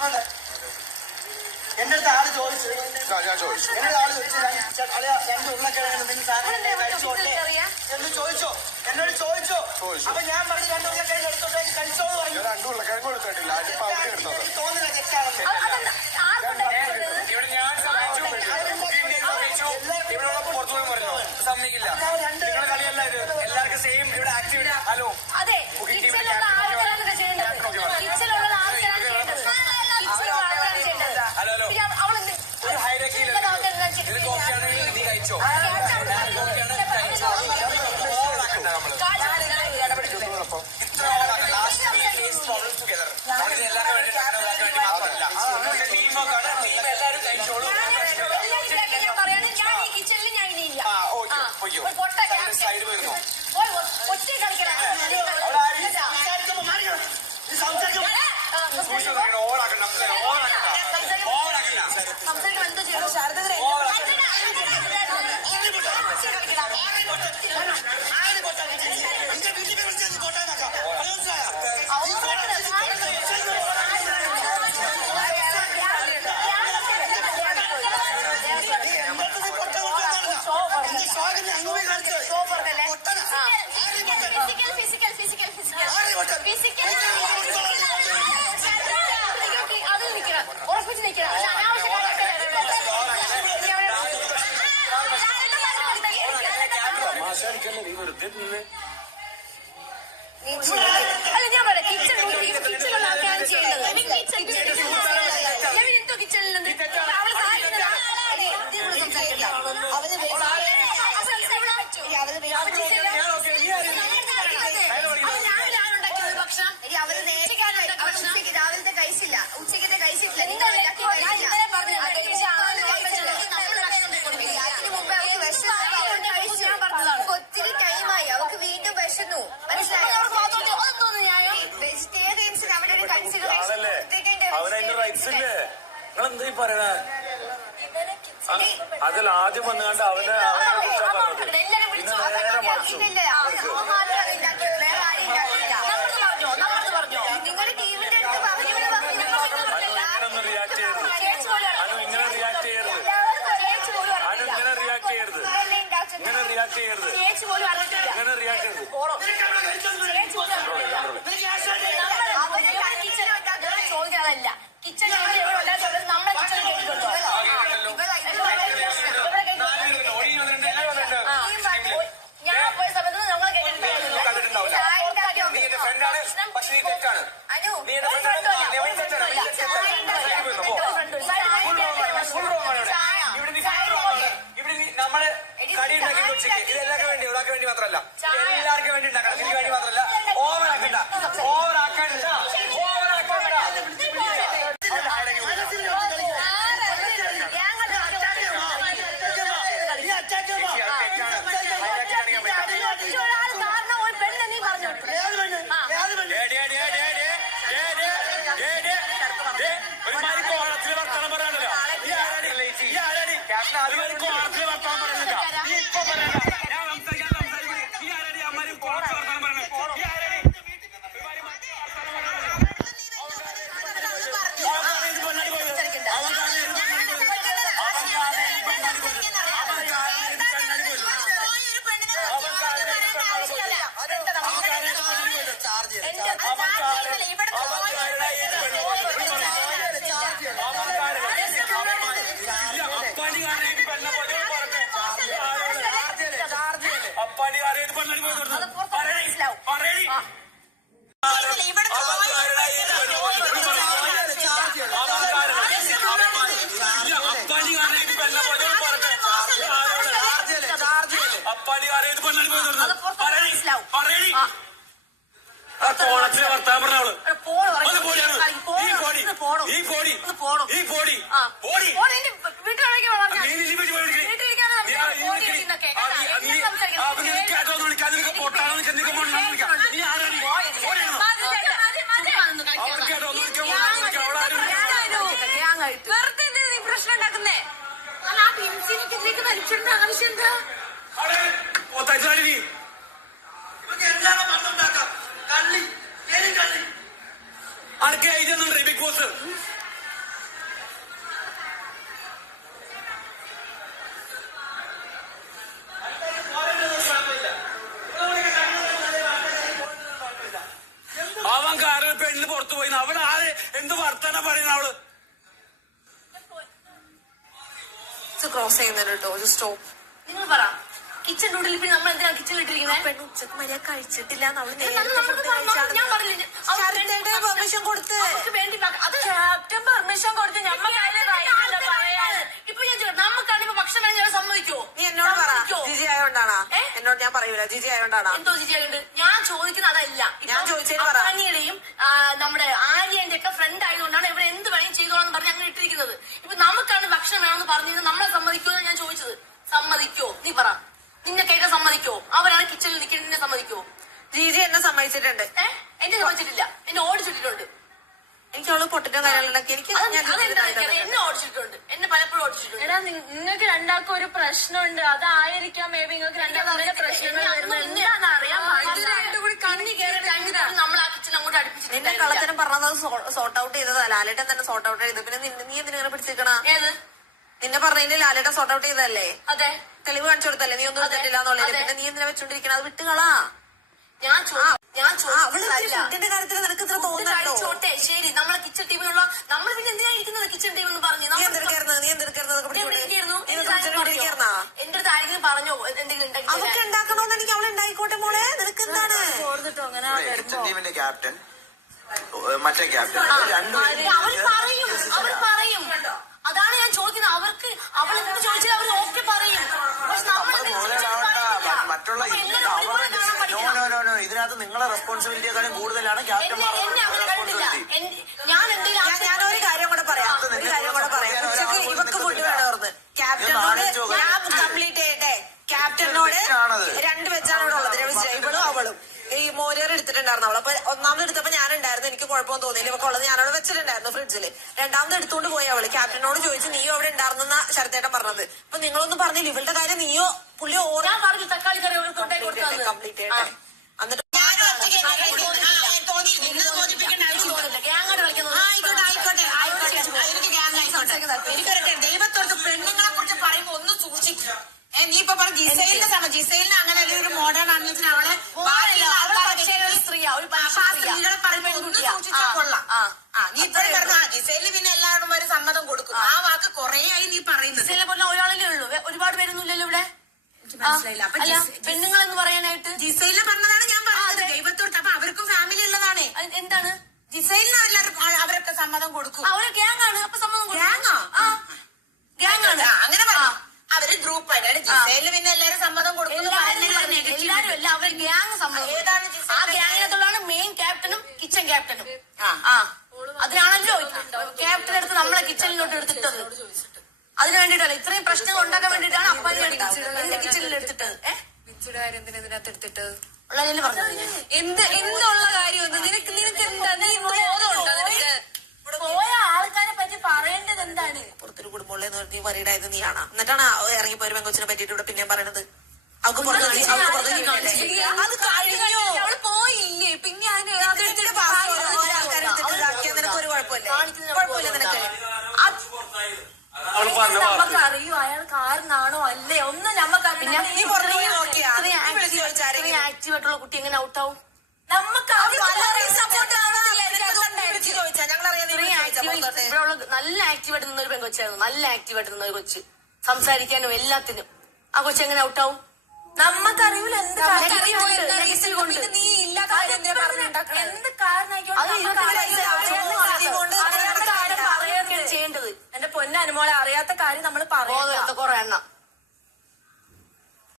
അതെ എന്റെ അടുത്ത് ആൾ ചോദിച്ചു ഞാൻ ചോദിച്ചു എന്റെ ആൾ ചോദിച്ചു അളിയ രണ്ട് ഉരുളക്കിഴങ്ങ് നിന്ന് സാധനം കഴിച്ചോട്ടെ എന്ന് ചോദിച്ചോ എന്നോട് ചോദിച്ചോ അപ്പൊ ഞാൻ പറഞ്ഞു രണ്ട് ഉരുളക്കിഴങ്ങ് എടുത്തോട്ടെ കഴിച്ചോളൂ രണ്ടു ഉരുളക്കിഴങ്ങ് കൊടുത്തിട്ടില്ല തോന്നുന്നില്ല തെറ്റാണെന്ന് you. music. ഉച്ചക്കത്തെ നിങ്ങൾ അവക്ക് ഒരു കൺസിഡറേഷൻ റൈറ്റ്സ് നിങ്ങൾ എന്താ ഈ അതിൽ ആദ്യം വന്നുകൊണ്ട് അവനെ അവനെ പറഞ്ഞത് ടച്ച് ചെയ്യരുത്. ചേച്ചി പോലും കോളത്തിലെ വർത്താൻ പറഞ്ഞവൾ ഈ കോടി. ഈ കോടി. ഈ കോടി. കോടി ആർക്കെ ഇതൊന്നും ബിഗ് ബോസ് എന്ത് വർത്തമാനം പറയുന്ന അവൾ ക്രോസ് ചെയ്യുന്നല്ലോ കേട്ടോ ഒരു സ്റ്റോപ്പ് നിങ്ങൾ പറ. കിച്ചൺ ഡൂഡിൽ പിന്നെ നമ്മൾ എന്തിനാ കിച്ചൺ ഇട്ടിരിക്കുന്നത് പെണ്ണ് ഉച്ചയ്ക്ക് മര്യാദ കഴിച്ചിട്ടില്ല പെർമിഷൻ കൊടുത്ത്. വേണ്ടി ക്യാപ്റ്റൻ പെർമിഷൻ കൊടുത്ത് ഞമ്മക്കതിന് right പറയാൻ. ഇപ്പൊ ഞാൻ ചോദിക്കാം, നമുക്കാണ് ഇപ്പൊ ഭക്ഷണം ഞാൻ സമ്മതിക്കോ? നീ എന്നോട് പറ. ജിജി ആയോണ്ടാണാ? എന്നോട് ഞാൻ പറയൂല. ജിജി ആയോണ്ടാണോ? എന്തോ ജിജി ഞാൻ ചോദിക്കുന്നത് അതല്ല. ഇപ്പൊ ഞാൻ ചോദിച്ചതിന് പറ. അപ്പാനിയുടെയും നമ്മുടെ ആര്യന്റെ ഒക്കെ ഫ്രണ്ട് ആയതുകൊണ്ടാണ് ഇവർ എന്ത് വേണേലും ചെയ്തോളാം പറഞ്ഞ് അങ്ങനെ ഇട്ടിരിക്കുന്നത്. ഇപ്പൊ നമുക്കാണ് ഭക്ഷണം വേണമെന്ന് പറഞ്ഞത് നമ്മളെ സമ്മതിക്കോ ഞാൻ ചോദിച്ചത്. സമ്മതിക്കോ? നീ പറ. നിന്നെ കേട്ട സമ്മതിക്കോ? അവരാണ് കിച്ചണിൽ നിൽക്കുന്നത്. നിന്നെ സമ്മതിക്കോ? ജിജി എന്നെ സമ്മതിച്ചിട്ടുണ്ട്. ഏഹ് എന്നെ സമ്മതിച്ചിട്ടില്ല. എന്നെ ഓടിച്ചിട്ടിട്ടുണ്ട്. എനിക്ക് അവൾ പൊട്ടിന്റെ കാര്യങ്ങളുണ്ടാക്കി എനിക്ക്. എന്നെ ഓടിച്ചിട്ടുണ്ട്. എന്നെ പലപ്പോഴും ഓടിച്ചിട്ടുണ്ട്. എടാ നിങ്ങൾക്ക് രണ്ടാൾക്കും ഒരു പ്രശ്നമുണ്ട്. അതായിരിക്കാം മേബി നിങ്ങൾക്ക് രണ്ടാൾക്കും പ്രശ്നങ്ങൾ വരുന്നത്. ആ നിന്നെ കള്ളത്തരം പറഞ്ഞത് സോർട്ട് ഔട്ട് ചെയ്തതാ. ലാലേട്ടൻ തന്നെ സോർട്ട് ഔട്ട് ചെയ്തു. പിന്നെ നിന്നെ- നീ ഇങ്ങനെ പിടിച്ചിരിക്കണ? ഏത്? നിന്നെ പറഞ്ഞതിന് ലാലേട്ടൻ സോർട്ട് ഔട്ട് ചെയ്തല്ലേ അതെ. തെളിവ് കാണിച്ചു കൊടുത്തല്ലേ നീ ഒന്നും എടുത്തിട്ടില്ല എന്നുള്ളത് പിന്നെ നീ എന്തിനാ വെച്ചോണ്ടിരിക്കണ? അത് വിട്ടുകളാ. ഞാൻ ഞാൻ. ഫുഡിന്റെ കാര്യത്തിൽ നിനക്ക് ഇത്ര തോന്നുന്നുണ്ടോ ശരി നമ്മളെ കിച്ചൺ ടീമിലുള്ള നമ്മൾ പിന്നെ എന്തിനാ ഇരിക്കുന്നത് കിച്ചൺ ടീം എന്ന് പറഞ്ഞു? നീ എന്തെടുക്കായിരുന്നു നീ എന്തെടുക്കായിരുന്നു എന്റെ ആരെങ്കിലും പറഞ്ഞോ എന്തെങ്കിലും ഉണ്ടാക്കി അവക്ക് തരാൻ? അവൾ ഉണ്ടായിക്കോട്ടെ മോളെ. നിനക്ക് എന്താണ്? ചോർന്നിട്ടോ അങ്ങനെ ക്യാപ്റ്റൻ മറ്റേ ക്യാപ്റ്റൻ അവൾ പറയും അവർ പറയും. അതാണ് ഞാൻ ചോദിക്കുന്നത്. അവർക്ക് അവൾ എന്ത് ചോദിച്ചാൽ അവർ ഓക്കെ പറയും. പക്ഷെ നമ്മൾ. മറ്റുള്ള ഇതിനകത്ത് നിങ്ങളെ റെസ്പോൺസിബിലിറ്റിയെക്കാളും കൂടുതലാണ് ക്യാപ്റ്റൻ ഞാൻ എന്നെ ഞാൻ ഒരു കാര്യം ഞാൻ എന്തെങ്കിലും ഞാൻ ഞാൻ ഒരു കാര്യം കൂടെ പറയാം ഒരു കാര്യം കൂടെ പറയാം ഉച്ചയ്ക്ക് ഇവക്ക് ഫുഡ് വേണമായിരുന്നു ക്യാപ്റ്റനോട് ഞാൻ കംപ്ലീറ്റ് ചെയ്യട്ടെ ക്യാപ്റ്റനോട് തെറ്റാണത്. രണ്ട് വെച്ചാണ് ഇവിടെ ഉള്ളത് രവിച്ച ഇവളും അവളും ഈ മോരർ എടുത്തിട്ടുണ്ടായിരുന്നു അവൾ അപ്പൊ ഒന്നാമത് എടുത്തപ്പോ ഞാൻ ഉണ്ടായിരുന്നു എനിക്ക് കുഴപ്പമൊന്നും തോന്നിയില്ല. ഇവക്ക് ഉള്ളത് ഞാനവിടെ വെച്ചിട്ടുണ്ടായിരുന്നു ഫ്രിഡ്ജിൽ രണ്ടാമത് എടുത്തുകൊണ്ട് പോയി അവൾ. ക്യാപ്റ്റനോട് ചോദിച്ചു നീയോ അവിടെ ഉണ്ടായിരുന്ന ശരത്തേട്ടൻ പറഞ്ഞത്? അപ്പൊ നിങ്ങളൊന്നും പറഞ്ഞില്ല. ഇവളുടെ കാര്യം നീയോ പുള്ളി ഓരോ ഞാൻ പറഞ്ഞു തക്കാളി കറി കംപ്ലീറ്റ് ചെയ്യട്ടെ എന്നിട്ട് ദൈവത്തോട് പെണ്ണുങ്ങളെ കുറിച്ച് പറയുമ്പോ ഒന്ന് സൂക്ഷിക്കുക നീ ഇപ്പൊ പറഞ്ഞ ജിസൈലിന്റെ സമയം ജിസൈലിന് അങ്ങനെ ഒരു മോഡേൺ ആണെന്ന് വെച്ചാൽ അവളെ അവൾ ആൾക്കാരെ പക്ഷേ ഒരു സ്ത്രീയാ, ഒരു ആ, അപ്പൊ ആ സ്ത്രീകളെ പറയുമ്പോ ഒന്ന് പെൺകുട്ടിയാ. സൂക്ഷിച്ചാൽ കൊള്ളാം. ആ. നീ ഇപ്പഴും പറഞ്ഞ ജിസൈലിന് പിന്നെ എല്ലാവരും ഒരു സമ്മതം കൊടുക്കും. ആ. വാക്ക് കൊറേ ആയി നീ പറയുന്നത്. ചില പോലെ ഒരാളല്ലേ ഉള്ളൂ. ഒരുപാട് പേരൊന്നുമില്ലല്ലോ ഇവിടെ? മനസ്സിലായില്ല. അപ്പൊ പെണ്ണുങ്ങൾ എന്ന് പറയാനായിട്ട്? ജിസൈലിനെ പറഞ്ഞതാണ് ഞാൻ പറഞ്ഞത്. ദൈവത്തോട് അപ്പൊ അവർക്കും ഫാമിലി ഉള്ളതാണ്. എന്താണ്? ജിസൈലിന് എല്ലാവരും അവരൊക്കെ സമ്മതം കൊടുക്കും ആ, ഒരു ഗ്യാങ് ആണ് അപ്പൊ സമ്മതം കൊടുക്കും. ഗ്യാങ്ങോ? ആ ഗ്യാങ് ആണ് ആ, അങ്ങനെ പറഞ്ഞു അവർ ഗ്രൂപ്പ് ആയിട്ട് ജിസൈലിന് പിന്നെ എല്ലാവരും സമ്മതം കൊടുക്കും എല്ലാവരും എല്ലാവരും അല്ല അവർ ഗ്യാങ് സമ്മതം ഏതാണ് ജിസൈൽ? ആ ഗ്യാങ്ങിനകത്തുള്ളതാണ് മെയിൻ ക്യാപ്റ്റനും കിച്ചൺ ക്യാപ്റ്റനും ആ. അതിനാണല്ലോ ക്യാപ്റ്റൻ എടുത്ത് നമ്മളെ കിച്ചണിലോട്ട് എടുത്തിട്ടത്. അതിന് വേണ്ടിട്ടല്ല ഇത്രയും പ്രശ്നങ്ങൾ ഉണ്ടാക്കാൻ വേണ്ടിട്ടാണ് അപ്പാനി എന്റെ കിച്ചണിൽ എടുത്തിട്ടത്. എന്ത് എന്തുള്ള കാര്യം? നിനക്ക് നിനക്ക് എന്താ? നീ ബോധമുണ്ടോ നിനക്ക്? പോയ ആൾക്കാരെ പറ്റി പറയേണ്ടത് എന്താണ്? പുറത്തൊരു കുടുംബമുള്ള നീ വരീടായത് നീയാണ്? എന്നിട്ടാണ് ഇറങ്ങിപ്പോയ പെങ്കൊച്ചിനെ പറ്റിയിട്ട് ഇവിടെ പിന്നെ പറയണത്. അവൾക്ക് പുറത്ത് ജീ- അവൾക്ക് പുറത്ത് ജീവിക്കണ്ടേ? അത് കഴിഞ്ഞു. അവൾ പോയില്ലേ പിന്നെ അതിന് അതെടുത്തിട്ട് പാസ്പോർട്ട് ഓരോ ആൾക്കാരെ എടുത്തിട്ട് ഇതാക്കിയാൽ നിനക്ക് ഒരു കുഴപ്പമില്ലേ? കുഴപ്പമില്ല നിനക്ക്. അവൾ പറഞ്ഞ വാക്ക്. നമുക്ക് അറിയോ അയാൾ കാരണാണോ അല്ലേ? ഒന്നും നമുക്കറിയില്ല. നീ പുറത്ത് പോയി നോക്കിയാ? നീ വിളിച്ച് ചോദിച്ചാരെങ്കിലും ആക്റ്റീവ് ആയിട്ടുള്ള കുട്ടി എങ്ങനെ ഔട്ടാവും നമുക്ക് വിളിച്ച് ചോദിച്ചാ? ഞങ്ങൾ ഇവിടെ ഉള്ള നല്ല ആക്റ്റീവായിട്ട് നിന്ന ഒരു പെങ്കൊച്ചായിരുന്നു നല്ല ആക്റ്റീവായിട്ട് നിന്ന ഒരു കൊച്ച്. സംസാരിക്കാനും എല്ലാത്തിനും. ആ കൊച്ചു എങ്ങനെ ഔട്ടാവും നമുക്കറിയില്ല എന്ത് നീ ഇല്ല കാര്യം എന്തിനാ? എന്ത് അത് അറിയാത്ത കാര്യം പറയരുത്. ചെയ്യേണ്ടത്. എന്റെ പൊന്നനുമോളെ അറിയാത്ത കാര്യം നമ്മൾ പറയാം ബോധമില്ലാത്ത കുറെ എണ്ണം.